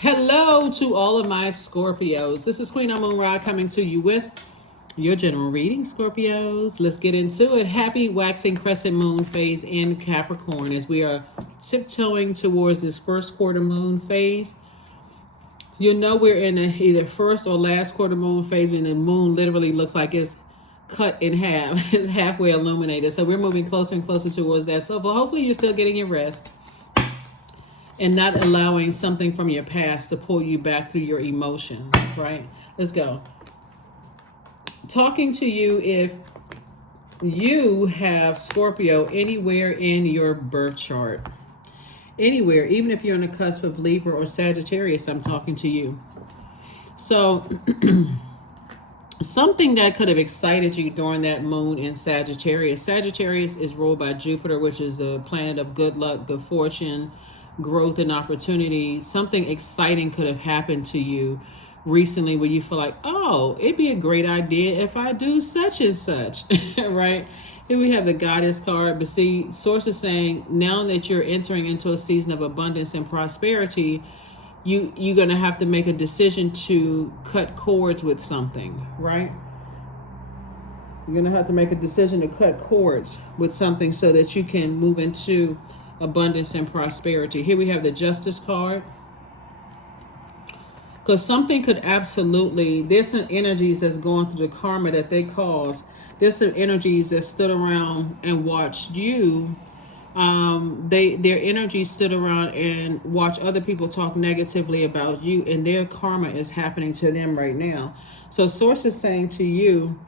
Hello to all of my Scorpios. This is Queen Amun Ra coming to you with your general reading, Scorpios. Let's get into it. Happy waxing crescent moon phase in Capricorn as we are tiptoeing towards this first quarter moon phase. You know we're in either first or last quarter moon phase when the moon literally looks like it's cut in half. It's halfway illuminated. So we're moving closer and closer towards that. So hopefully you're still getting your rest and not allowing something from your past to pull you back through your emotions, right? Let's go. Talking to you if you have Scorpio anywhere in your birth chart. Anywhere, even if you're on the cusp of Libra or Sagittarius, I'm talking to you. So something that could have excited you during that moon in Sagittarius. Sagittarius is ruled by Jupiter, which is a planet of good luck, good fortune, growth, and opportunity. Something exciting could have happened to you recently where you feel like, oh, it'd be a great idea if I do such and such, right? Here we have the Goddess card, but see, Source is saying now that you're entering into a season of abundance and prosperity, you're going to have to make a decision to cut cords with something, right? You're going to have to make a decision to cut cords with something so that you can move into abundance and prosperity. Here we have the Justice card. Because something could absolutely, there's some energies that's going through the karma that they caused. There's some energies that stood around and watched you. Their energies stood around and watched other people talk negatively about you, and their karma is happening to them right now. So Source is saying to you,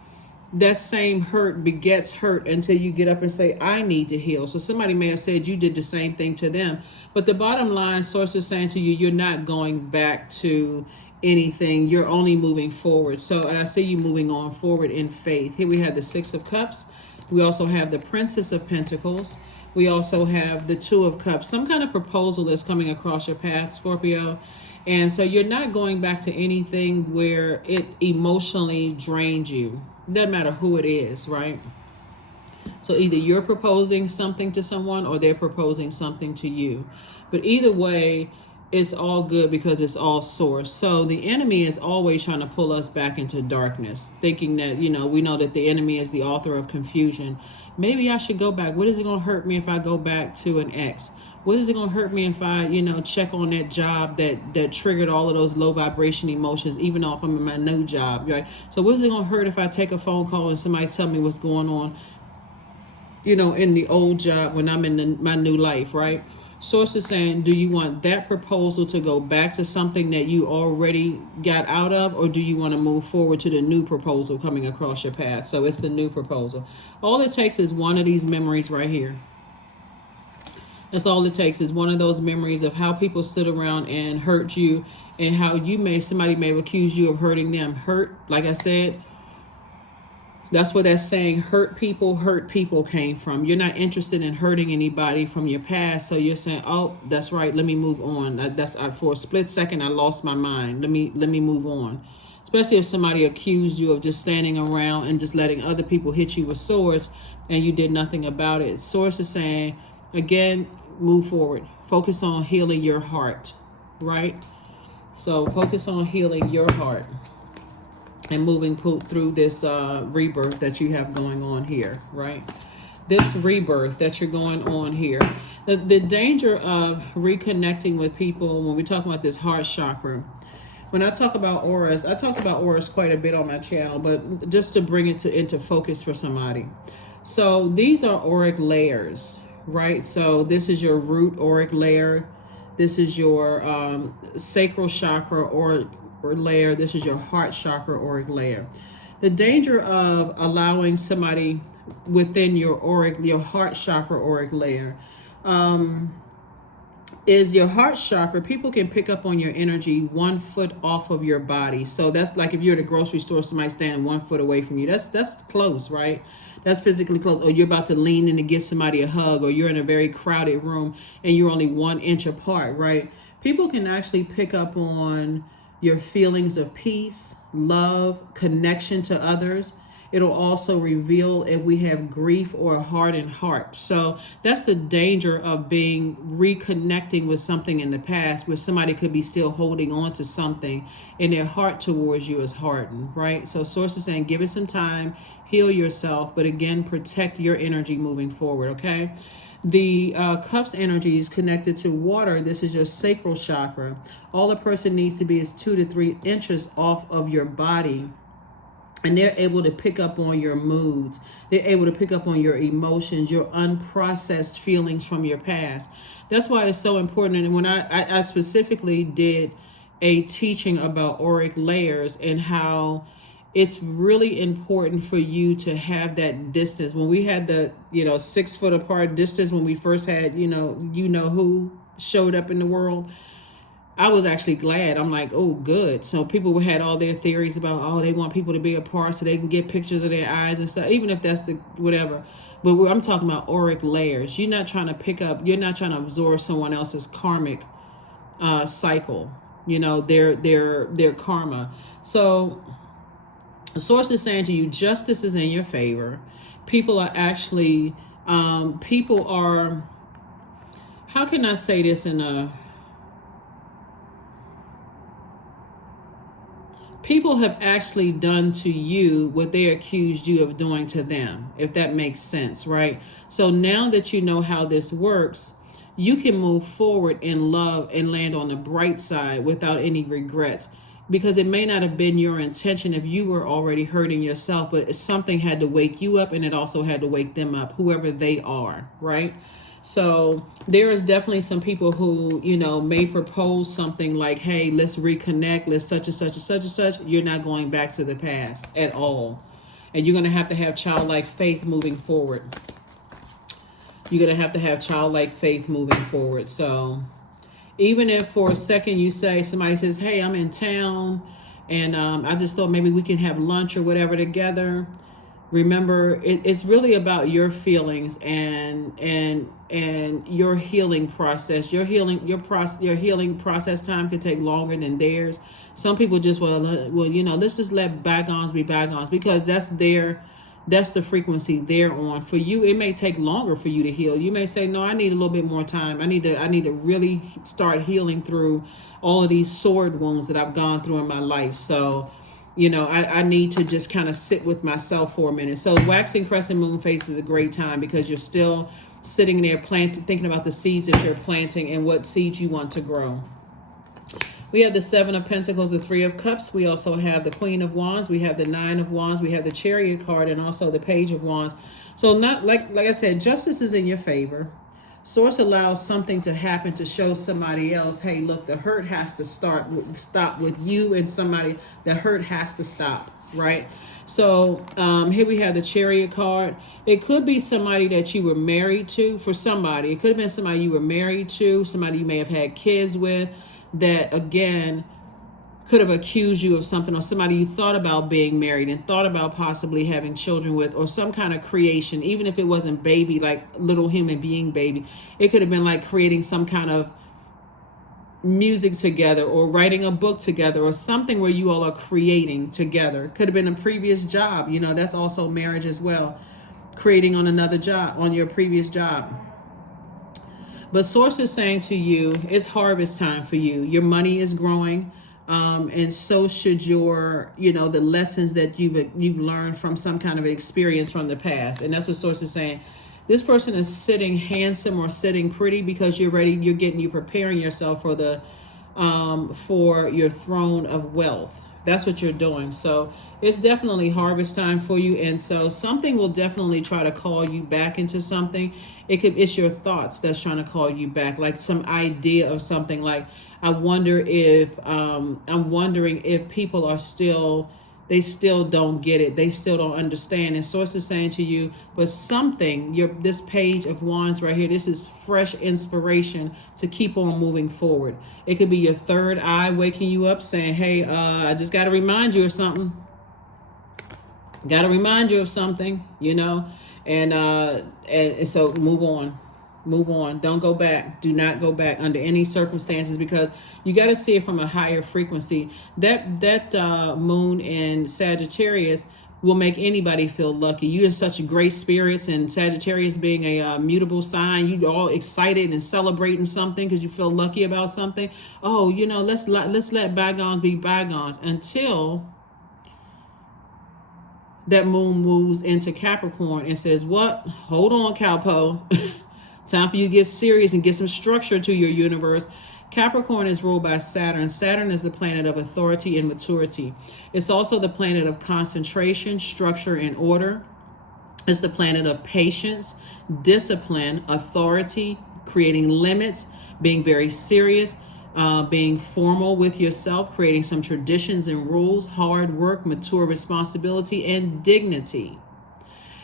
that same hurt begets hurt until you get up and say, I need to heal. So somebody may have said you did the same thing to them. But the bottom line, Source is saying to you, you're not going back to anything. You're only moving forward. So I see you moving on forward in faith. Here we have the Six of Cups. We also have the Princess of Pentacles. We also have the Two of Cups. Some kind of proposal is coming across your path, Scorpio. And so you're not going back to anything where it emotionally drained you. Doesn't matter who it is, right? So either you're proposing something to someone or they're proposing something to you. But either way, it's all good because it's all Source. So the enemy is always trying to pull us back into darkness, thinking that, we know that the enemy is the author of confusion. Maybe I should go back. What is it going to hurt me if I go back to an ex? What is it going to hurt me if I, check on that job that triggered all of those low vibration emotions, even though if I'm in my new job, right? So what is it going to hurt if I take a phone call and somebody tell me what's going on, in the old job when I'm in my new life, right? Source is saying, do you want that proposal to go back to something that you already got out of, or do you want to move forward to the new proposal coming across your path? So it's the new proposal. All it takes is one of these memories right here. That's all it takes is one of those memories of how people stood around and hurt you, and how somebody may accuse you of hurting them. Hurt, like I said, that's where that saying hurt people came from. You're not interested in hurting anybody from your past, so you're saying, oh, that's right, let me move on. For a split second I lost my mind. Let me move on. Especially if somebody accused you of just standing around and just letting other people hit you with swords and you did nothing about it. Source is saying, again, move forward. Focus on healing your heart, right? So focus on healing your heart and moving through this rebirth that you have going on here, right? This rebirth that you're going on here. The danger of reconnecting with people when we talk about this heart chakra. When I talk about auras, I talk about auras quite a bit on my channel, but just to bring it into focus for somebody. So these are auric layers, right? So this is your root auric layer. This is your sacral chakra or layer. This is your heart chakra auric layer. The danger of allowing somebody within your heart chakra auric layer is your heart chakra. People can pick up on your energy 1 foot off of your body. So that's like if you're at a grocery store, somebody standing 1 foot away from you. That's close, right? That's physically close. Or you're about to lean in to give somebody a hug, or you're in a very crowded room and you're only 1 inch apart, right? People can actually pick up on your feelings of peace, love, connection to others. It'll also reveal if we have grief or a hardened heart. So that's the danger of being reconnecting with something in the past, where somebody could be still holding on to something and their heart towards you is hardened, right? So Source is saying, give it some time, heal yourself, but again, protect your energy moving forward, okay? The cups energy is connected to water. This is your sacral chakra. All a person needs to be is 2 to 3 inches off of your body, and they're able to pick up on your moods. They're able to pick up on your emotions, your unprocessed feelings from your past. That's why it's so important. And when I specifically did a teaching about auric layers and how it's really important for you to have that distance. When we had the 6 foot apart distance, when we first had who showed up in the world, I was actually glad. I'm like, oh, good. So people had all their theories about, oh, they want people to be apart so they can get pictures of their eyes and stuff, even if that's the whatever. But I'm talking about auric layers. You're not trying to pick up, you're not trying to absorb someone else's karmic cycle, their karma. So the Source is saying to you, justice is in your favor. People are actually, how can I say this in a, people have actually done to you what they accused you of doing to them, if that makes sense, right? So now that you know how this works, you can move forward in love and land on the bright side without any regrets. Because it may not have been your intention if you were already hurting yourself, but something had to wake you up, and it also had to wake them up, whoever they are, right? So there is definitely some people who, may propose something like, hey, let's reconnect, let's such and such and such and such. You're not going back to the past at all. And you're going to have childlike faith moving forward. You're going to have childlike faith moving forward. So even if for a second you say, somebody says, hey, I'm in town and I just thought maybe we can have lunch or whatever together. Remember, it's really about your feelings and your healing process. Your healing process time could take longer than theirs. Some people just let's just let bygones be bygones, because that's the frequency they're on. For you, it may take longer for you to heal. You may say, no, I need a little bit more time. I need to really start healing through all of these sword wounds that I've gone through in my life. So, I need to just kind of sit with myself for a minute. So waxing crescent moon phase is a great time because you're still sitting there thinking about the seeds that you're planting and what seeds you want to grow. We have the 7 of Pentacles, the 3 of Cups. We also have the Queen of Wands. We have the 9 of Wands. We have the Chariot card and also the Page of Wands. So not like I said, justice is in your favor. Source allows something to happen to show somebody else, hey, look, the hurt has to stop with you and somebody. The hurt has to stop, right? So here we have the Chariot card. It could be somebody that you were married to. For somebody, it could have been somebody you were married to, somebody you may have had kids with, that again could have accused you of something, or somebody you thought about being married and thought about possibly having children with, or some kind of creation, even if it wasn't baby, like little human being baby. It could have been like creating some kind of music together or writing a book together or something where you all are creating together. Could have been a previous job. That's also marriage as well. Creating on another job, on your previous job. But Source is saying to you, it's harvest time for you. Your money is growing. And so should your, the lessons that you've learned from some kind of experience from the past. And that's what Source is saying. This person is sitting handsome or sitting pretty because you're preparing yourself for your throne of wealth. That's what you're doing. So it's definitely harvest time for you. And so something will definitely try to call you back into something. It's your thoughts that's trying to call you back, like some idea of something. Like, I'm wondering if people are they still don't get it. They still don't understand. And Source is saying to you, but this Page of Wands right here, this is fresh inspiration to keep on moving forward. It could be your third eye waking you up saying, hey, I just got to remind you of something. Got to remind you of something, and so move on. Don't go back. Do not go back under any circumstances, because you got to see it from a higher frequency. That moon in Sagittarius, will make anybody feel lucky. You in such great spirits, and Sagittarius being a mutable sign, you all excited and celebrating something because you feel lucky about something. Oh, you know, let's let bygones be bygones until that moon moves into Capricorn and says, what? Hold on, Calpo. Time for you to get serious and get some structure to your universe. Capricorn is ruled by Saturn. Saturn is the planet of authority and maturity. It's also the planet of concentration, structure, and order. It's the planet of patience, discipline, authority, creating limits, being very serious, being formal with yourself, creating some traditions and rules, hard work, mature responsibility, and dignity.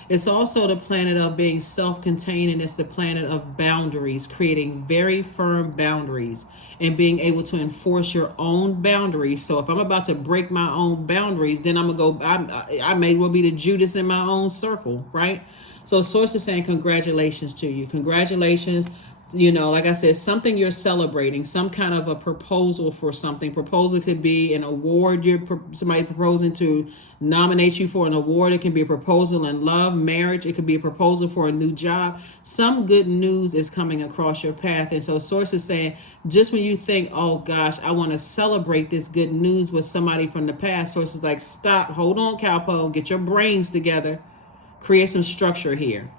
It's also the planet of being self-contained, and it's the planet of boundaries, creating very firm boundaries and being able to enforce your own boundaries. So if I'm about to break my own boundaries, then I'm going to go, I may well be the Judas in my own circle, right? So Source is saying congratulations to you. Congratulations. You know, like I said, something you're celebrating, some kind of a proposal for something. Proposal could be an award. Somebody proposing to nominate you for an award. It can be a proposal in love, marriage. It could be a proposal for a new job. Some good news is coming across your path. And so Source is saying, just when you think, oh gosh, I want to celebrate this good news with somebody from the past, Source is like, stop, hold on, Calpo, get your brains together, create some structure here.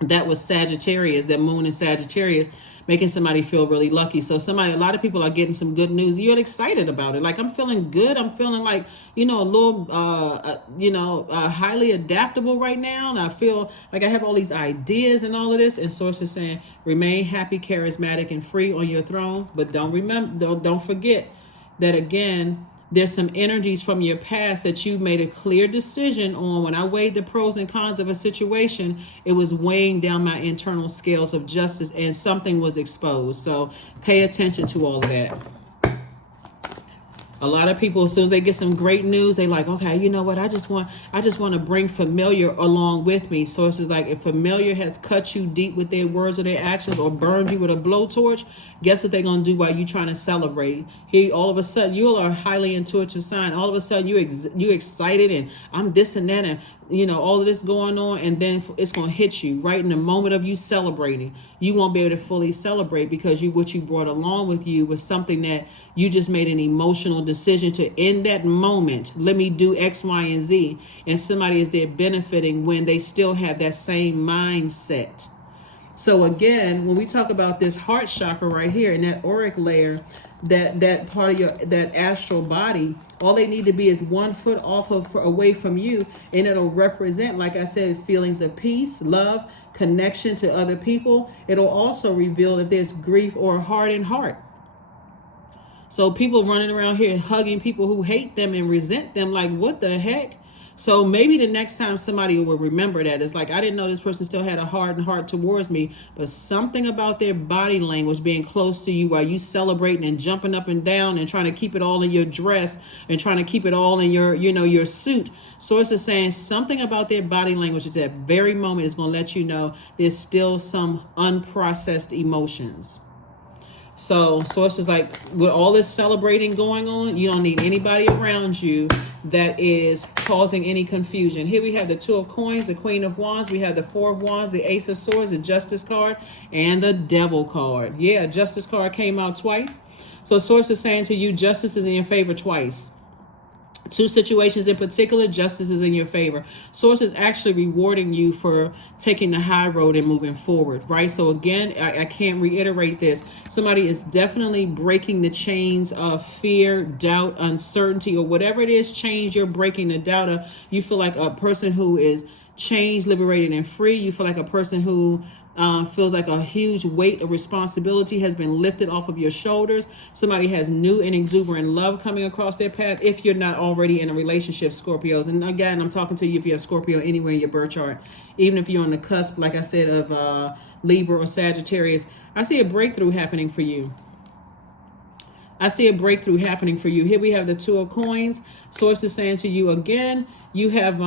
That was Sagittarius, that moon in Sagittarius, making somebody feel really lucky. So a lot of people are getting some good news. You're excited about it. Like, I'm feeling good. I'm feeling like, a little, highly adaptable right now. And I feel like I have all these ideas and all of this. And Source is saying, remain happy, charismatic, and free on your throne. But don't forget that, again, there's some energies from your past that you made a clear decision on. When I weighed the pros and cons of a situation, it was weighing down my internal scales of justice, and something was exposed. So pay attention to all of that. A lot of people, as soon as they get some great news, they like, okay, you know what? I just want to bring familiar along with me. Sources like, if familiar has cut you deep with their words or their actions, or burned you with a blowtorch, guess what they're going to do while you trying to celebrate? Here, all of a sudden, you are a highly intuitive sign. All of a sudden, you excited, and I'm this and that, and all of this going on, and then it's going to hit you right in the moment of you celebrating. You won't be able to fully celebrate because what you brought along with you was something that you just made an emotional decision to, in that moment, let me do X, Y, and Z. And somebody is there benefiting when they still have that same mindset. So again, when we talk about this heart chakra right here in that auric layer, that part of that astral body, all they need to be is 1 foot away from you, and it'll represent, like I said, feelings of peace, love, connection to other people. It'll also reveal if there's grief or a hardened heart. So people running around here hugging people who hate them and resent them, like, what the heck? So maybe the next time somebody will remember that. It's like, I didn't know this person still had a hardened heart towards me, but something about their body language being close to you while you celebrating and jumping up and down and trying to keep it all in your dress and trying to keep it all in your suit. Source is saying something about their body language at that very moment is going to let you know there's still some unprocessed emotions. So Source is like, with all this celebrating going on, you don't need anybody around you that is causing any confusion. Here we have the 2 of Coins, the Queen of Wands. We have the 4 of Wands, the Ace of Swords, the Justice card, and the Devil card. Yeah, Justice card came out twice. So Source is saying to you, justice is in your favor twice. 2 situations in particular, justice is in your favor. Source is actually rewarding you for taking the high road and moving forward, right? So again, I can't reiterate this. Somebody is definitely breaking the chains of fear, doubt, uncertainty, or whatever it is, change you're breaking the doubt of. You feel like a person who is changed, liberated, and free. You feel like a person who feels like a huge weight of responsibility has been lifted off of your shoulders. Somebody has new and exuberant love coming across their path, if you're not already in a relationship, Scorpios. And again, I'm talking to you if you have Scorpio anywhere in your birth chart. Even if you're on the cusp, like I said, of Libra or Sagittarius, I see a breakthrough happening for you. I see a breakthrough happening for you. Here we have the 2 of Coins. Source is saying to you again, you have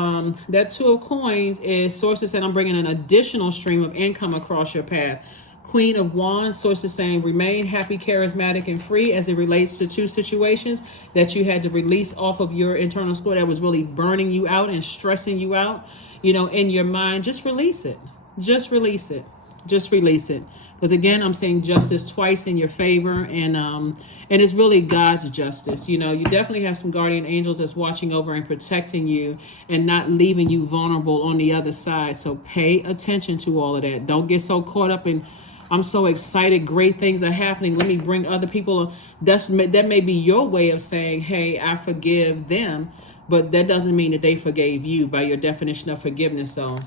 that 2 of Coins is Source is saying, I'm bringing an additional stream of income across your path. Queen of Wands, source is saying remain happy, charismatic, and free as it relates to two situations that you had to release off of your internal score that was really burning you out and stressing you out, in your mind. Just release it. Just release it. Just release it. Because again, I'm saying justice twice in your favor, and it's really God's justice. You definitely have some guardian angels that's watching over and protecting you and not leaving you vulnerable on the other side. So pay attention to all of that. Don't get so caught up in, I'm so excited, great things are happening, let me bring other people. That may be your way of saying, hey, I forgive them, but that doesn't mean that they forgave you by your definition of forgiveness. So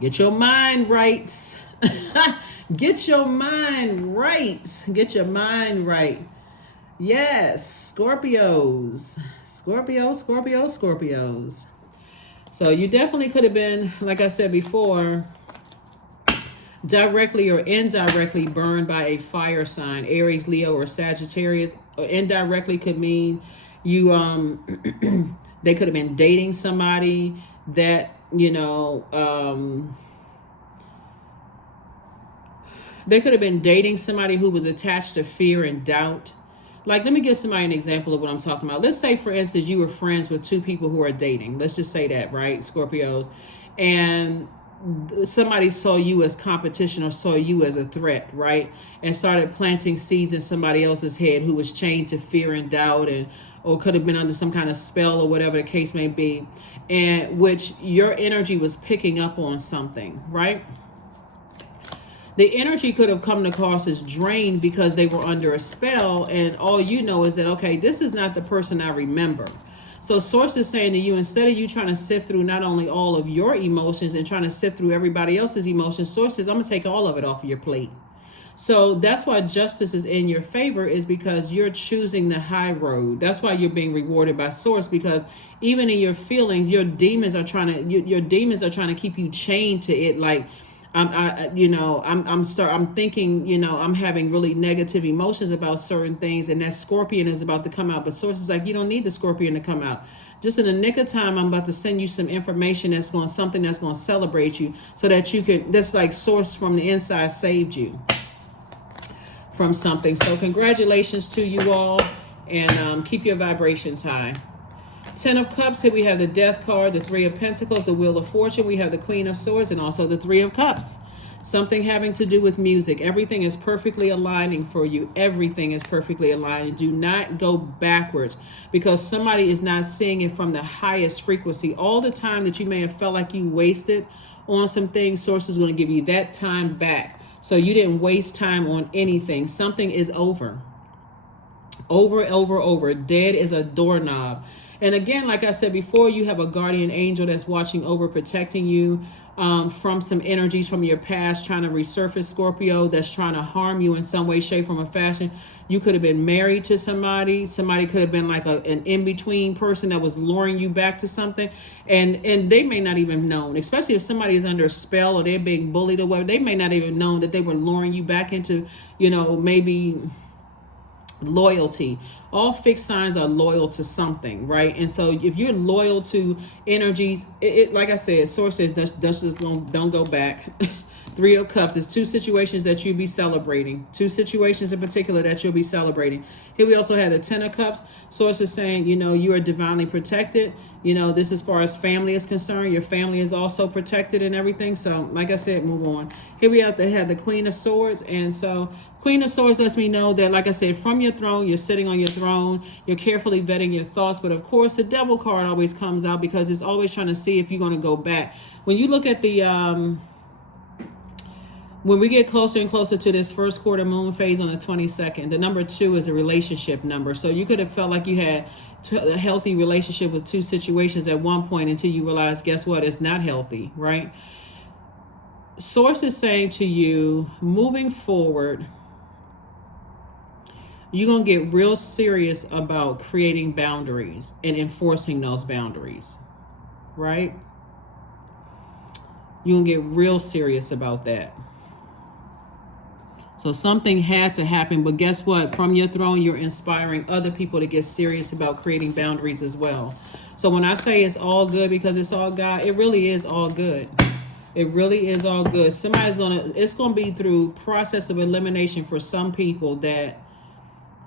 get your mind right. Get your mind right. Get your mind right. Yes, Scorpios. Scorpios. So you definitely could have been, like I said before, directly or indirectly burned by a fire sign, Aries, Leo, or Sagittarius. Or indirectly could mean you they could have been dating somebody that, they could have been dating somebody who was attached to fear and doubt. Like, let me give somebody an example of what I'm talking about. Let's say, for instance, you were friends with two people who are dating. Let's just say that, right? Scorpios. And somebody saw you as competition or saw you as a threat, right? And started planting seeds in somebody else's head who was chained to fear and doubt, or could have been under some kind of spell or whatever the case may be, and which your energy was picking up on something, right? The energy could have come across as drained because they were under a spell, and all you know is that, okay, this is not the person I remember. So source is saying to you, instead of you trying to sift through not only all of your emotions and trying to sift through everybody else's emotions, source says, I'm going to take all of it off of your plate. So that's why justice is in your favor, is because you're choosing the high road. That's why you're being rewarded by source, because even in your feelings, your demons are trying to keep you chained to it. Like, I'm thinking, I'm having really negative emotions about certain things, and that Scorpion is about to come out. But source is like, you don't need the Scorpion to come out. Just in the nick of time, I'm about to send you some information something that's going to celebrate you, so that you can, that's like source from the inside saved you from something. So congratulations to you all, and keep your vibrations high. 10 of Cups, here we have the Death card, the 3 of Pentacles, the Wheel of Fortune, we have the Queen of Swords, and also the 3 of Cups. Something having to do with music. Everything is perfectly aligning for you. Everything is perfectly aligned. Do not go backwards, because somebody is not seeing it from the highest frequency. All the time that you may have felt like you wasted on some things, Source is going to give you that time back. So you didn't waste time on anything. Something is over. Over. Dead as a doorknob. And again, like I said before, you have a guardian angel that's watching over, protecting you from some energies from your past trying to resurface, Scorpio, that's trying to harm you in some way, shape, form, or fashion. You could have been married to somebody. Somebody could have been like an in-between person that was luring you back to something. And they may not even known, especially if somebody is under a spell or they're being bullied or whatever, they may not even known that they were luring you back into, maybe loyalty. All fixed signs are loyal to something, right? And so if you're loyal to energies, it like I said, source says just don't go back. 3 of Cups is 2 situations that you'll be celebrating. 2 situations in particular that you'll be celebrating. Here we also had the 10 of Cups. Source is saying, you are divinely protected. This as far as family is concerned. Your family is also protected and everything. So like I said, move on. Here we have the Queen of Swords. And so Queen of Swords lets me know that, like I said, from your throne, you're sitting on your throne. You're carefully vetting your thoughts. But of course, the Devil card always comes out, because it's always trying to see if you're going to go back. When you look at the... when we get closer and closer to this first quarter moon phase on the 22nd, the number 2 is a relationship number. So you could have felt like you had a healthy relationship with 2 situations at one point, until you realize, guess what? It's not healthy, right? Source is saying to you, moving forward, you're going to get real serious about creating boundaries and enforcing those boundaries, right? You're going to get real serious about that. So something had to happen, but guess what? From your throne, you're inspiring other people to get serious about creating boundaries as well. So when I say it's all good because it's all God, it really is all good. It really is all good. It's gonna be through process of elimination for some people that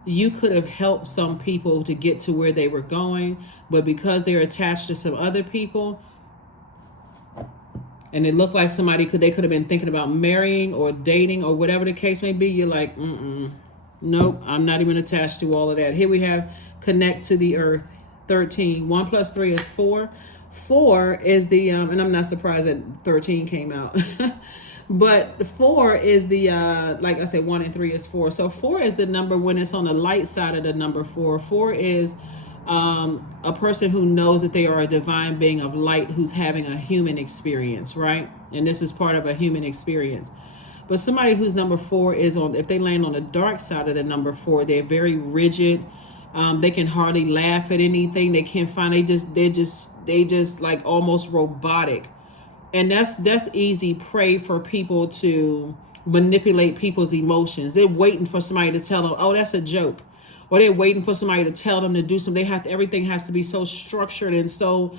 you could have helped some people to get to where they were going, but because they're attached to some other people, and it looked like they could have been thinking about marrying or dating or whatever the case may be, you're like, nope, I'm not even attached to all of that. Here we have connect to the earth. 13. 1 plus 3 is 4. 4 is the and I'm not surprised that 13 came out. But 4 is the like I said, 1 and 3 is 4. So 4 is the number when it's on the light side of the number 4. 4 is a person who knows that they are a divine being of light who's having a human experience, right? And this is part of a human experience. But somebody whose number 4 is if they land on the dark side of the number 4, they're very rigid. They can hardly laugh at anything. They can't find. They just like almost robotic, and that's easy prey for people to manipulate people's emotions. They're waiting for somebody to tell them, "Oh, that's a joke," or they're waiting for somebody to tell them to do something. Everything has to be so structured and so.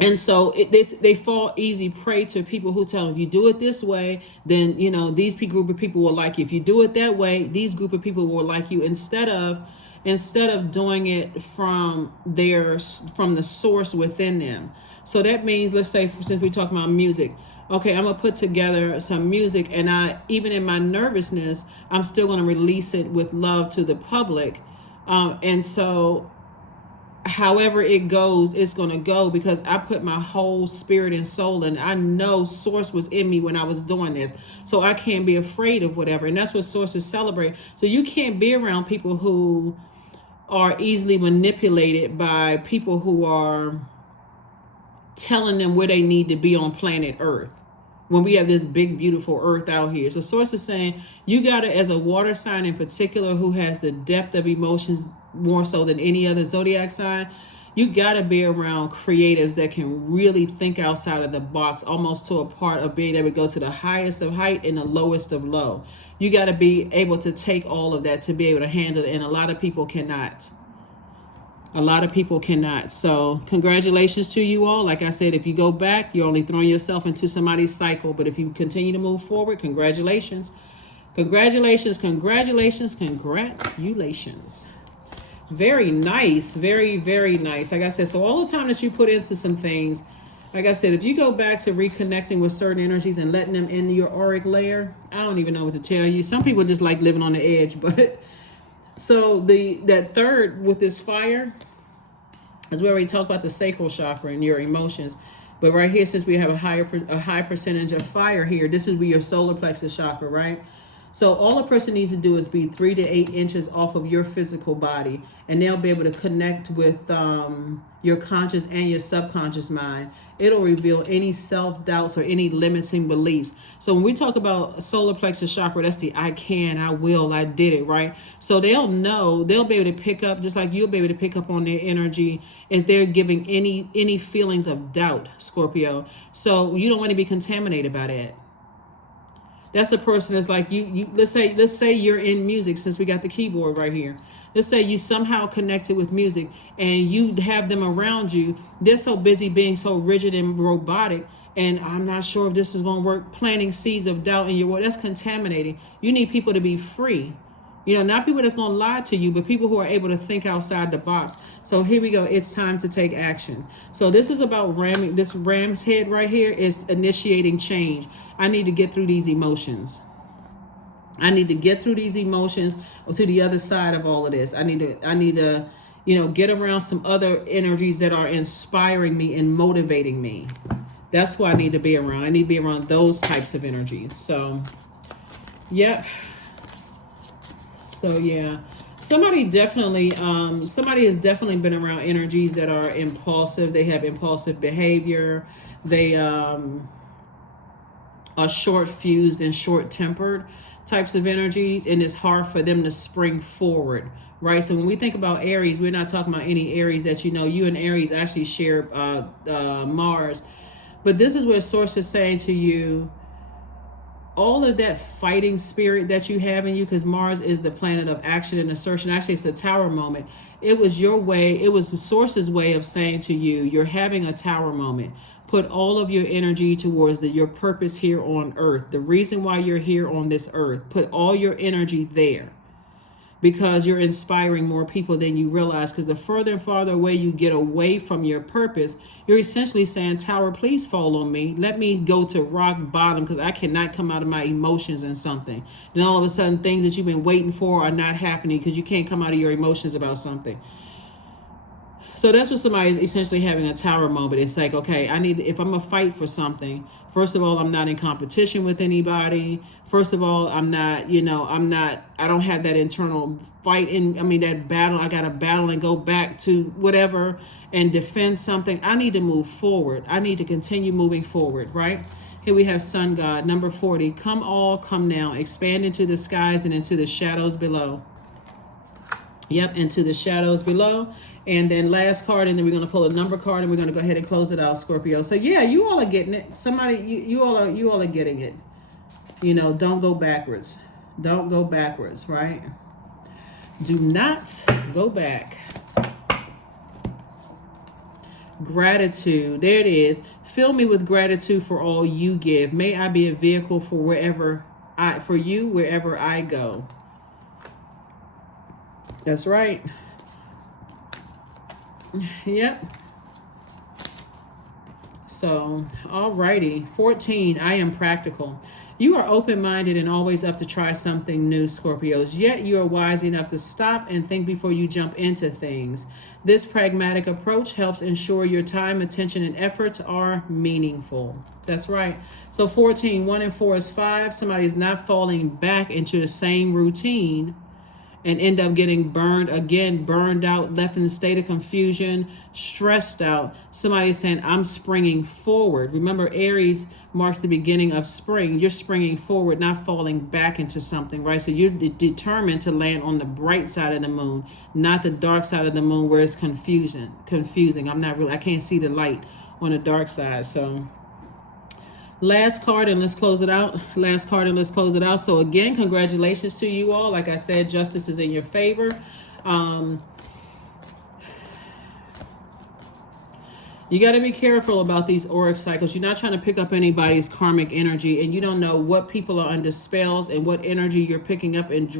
And so they fall easy prey to people who tell them, if you do it this way, then, these group of people will like you. If you do it that way, these group of people will like you, instead of doing it from the source within them. So that means, let's say, since we're talking about music, okay, I'm going to put together some music, and even in my nervousness, I'm still going to release it with love to the public. And so however it goes, it's going to go, because I put my whole spirit and soul, and I know source was in me when I was doing this. So I can't be afraid of whatever. And that's what sources celebrate. So you can't be around people who are easily manipulated by people who are telling them where they need to be on planet Earth, when we have this big, beautiful earth out here. So source is saying you got to, as a water sign in particular, who has the depth of emotions more so than any other zodiac sign, you got to be around creatives that can really think outside of the box, almost to a part of being able to go to the highest of height and the lowest of low. You got to be able to take all of that to be able to handle it. And a lot of people cannot. So congratulations to you all. Like I said, if you go back, you're only throwing yourself into somebody's cycle. But if you continue to move forward, congratulations. Very nice. Very, very nice. Like I said, so all the time that you put into some things, like I said, if you go back to reconnecting with certain energies and letting them in your auric layer, I don't even know what to tell you. Some people just like living on the edge, but so that third with this fire is where we talk about the sacral chakra and your emotions. But right here, since we have a high percentage of fire here, this is where your solar plexus chakra, right? So all a person needs to do is be 3 to 8 inches off of your physical body, and they'll be able to connect with your conscious and your subconscious mind. It'll reveal any self-doubts or any limiting beliefs. So when we talk about solar plexus chakra, that's the I can, I will, I did it, right? So they'll be able to pick up, just like you'll be able to pick up on their energy if they're giving any feelings of doubt, Scorpio. So you don't want to be contaminated by that. That's a person that's like you let's say you're in music, since we got the keyboard right here. Let's say you somehow connected with music and you have them around you. They're so busy being so rigid and robotic, and I'm not sure if this is going to work, planting seeds of doubt in your world. That's contaminating. You need people to be free. Not people that's going to lie to you, but people who are able to think outside the box. So here we go. It's time to take action. So this is about ramming. This ram's head right here is initiating change. I need to get through these emotions. I need to get through these emotions to the other side of all of this. I need to, get around some other energies that are inspiring me and motivating me. That's who I need to be around. I need to be around those types of energies. So, yep. So yeah, somebody has definitely been around energies that are impulsive. They have impulsive behavior. They are short-fused and short-tempered types of energies, and it's hard for them to spring forward, right? So when we think about Aries, we're not talking about any Aries that you and Aries actually share Mars. But this is what Source is saying to you. All of that fighting spirit that you have in you, because Mars is the planet of action and assertion. Actually, it's the tower moment. It was your way. It was the Source's way of saying to you, you're having a tower moment. Put all of your energy towards your purpose here on earth. The reason why you're here on this earth. Put all your energy there, because you're inspiring more people than you realize. Because the further and farther away you get away from your purpose, you're essentially saying, tower, please fall on me. Let me go to rock bottom, because I cannot come out of my emotions in something. Then all of a sudden, things that you've been waiting for are not happening because you can't come out of your emotions about something. So that's what somebody is essentially having a tower moment. It's like, okay, if I'm going to fight for something, first of all, I'm not in competition with anybody. First of all, I don't have that internal fight that battle. I got to battle and go back to whatever and defend something. I need to move forward. I need to continue moving forward, right? Here we have Sun God, number 40. Come all, come now. Expand into the skies and into the shadows below. Yep, into the shadows below. And then last card, and then we're going to pull a number card, and we're going to go ahead and close it out, Scorpio. So yeah, you all are getting it. Somebody, you all are getting it. Don't go backwards. Don't go backwards, right? Do not go back. Gratitude. There it is. Fill me with gratitude for all you give. May I be a vehicle for wherever I go. That's right. Yep. So, alrighty. 14, I am practical. You are open-minded and always up to try something new, Scorpios. Yet you are wise enough to stop and think before you jump into things. This pragmatic approach helps ensure your time, attention, and efforts are meaningful. That's right. So 14, 1 and 4 is 5. Somebody is not falling back into the same routine and end up getting burned out, left in a state of confusion, stressed out. Somebody is saying, I'm springing forward. Remember, Aries marks the beginning of spring. You're springing forward, not falling back into something, right? So you're determined to land on the bright side of the moon, not the dark side of the moon where it's confusing. I can't see the light on the dark side. So last card, and let's close it out. So again, congratulations to you all. Like I said, justice is in your favor. You got to be careful about these auric cycles. You're not trying to pick up anybody's karmic energy, and you don't know what people are under spells and what energy you're picking up and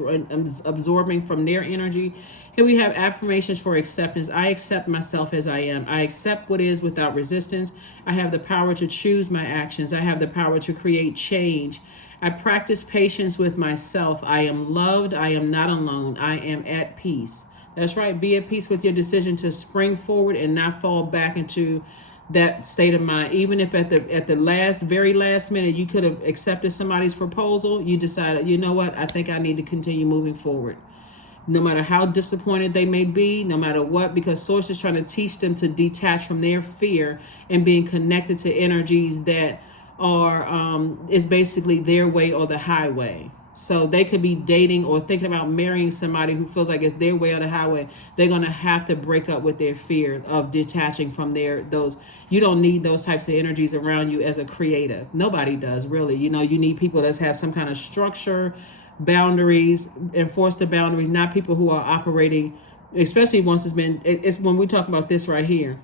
absorbing from their energy. Here we have affirmations for acceptance. I accept myself as I am. I accept what is without resistance. I have the power to choose my actions. I have the power to create change. I practice patience with myself. I am loved. I am not alone. I am at peace. That's right. Be at peace with your decision to spring forward and not fall back into that state of mind. Even if at the very last minute, you could have accepted somebody's proposal, you decided, you know what, I think I need to continue moving forward. No matter how disappointed they may be, no matter what, because Source is trying to teach them to detach from their fear and being connected to energies that is basically their way or the highway. So they could be dating or thinking about marrying somebody who feels like it's their way or the highway. They're going to have to break up with their fear of detaching from those. You don't need those types of energies around you as a creative. Nobody does, really. You need people that have some kind of structure, boundaries, enforce the boundaries, not people who are operating, especially once it's when we talk about this right here.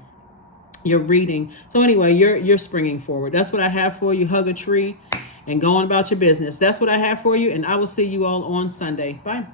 You're reading. So anyway, you're springing forward. That's what I have for you. Hug a tree and go on about your business. That's what I have for you, and I will see you all on Sunday. Bye.